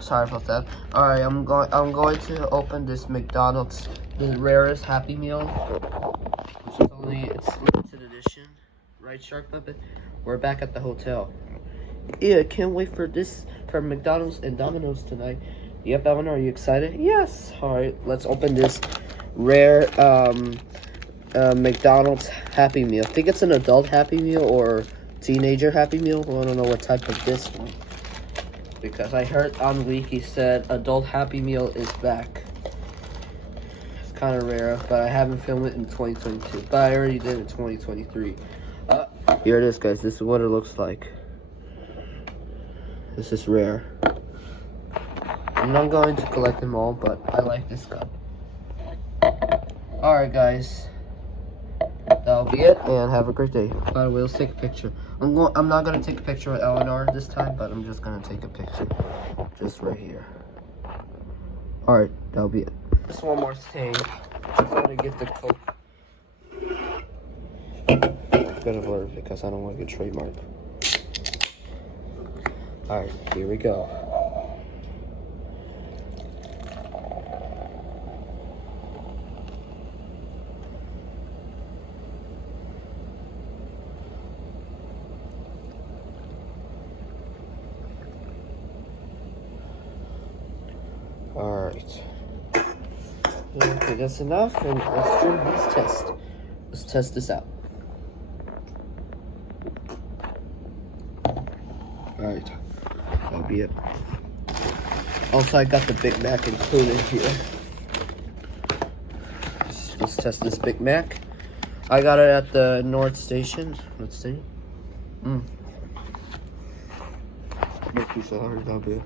Sorry about that. All right, I'm going to open this McDonald's, the rarest Happy Meal, which is it's limited edition, right, Shark Puppet? We're back at the hotel. Yeah, can't wait for McDonald's and Domino's tonight. Yep, Elinor, are you excited? Yes. All right, let's open this rare McDonald's Happy Meal. I think it's an adult Happy Meal or teenager Happy Meal. Well, I don't know what type of this one, because I heard on Wiki said adult Happy Meal is back. It's kind of rare, but I haven't filmed it in 2022, but I already did it in 2023. Here it is, guys. This is what it looks like. This is rare. I'm not going to collect them all, but I like this cup. Alright, guys. That'll be it, and have a great day. By the way, let's take a picture. I'm not gonna take a picture with Elinor this time, but I'm just gonna take a picture. Just right here. Alright, that'll be it. Just one more thing. Just gotta get the Coke. Gotta blur it because I don't want to get trademarked. Alright, here we go. Alright. Okay, that's enough, and let's do this test. Let's test this out. Alright, that'll be it. Also, I got the Big Mac included here. Let's test this Big Mac. I got it at the North Station. Let's see. That'll be it.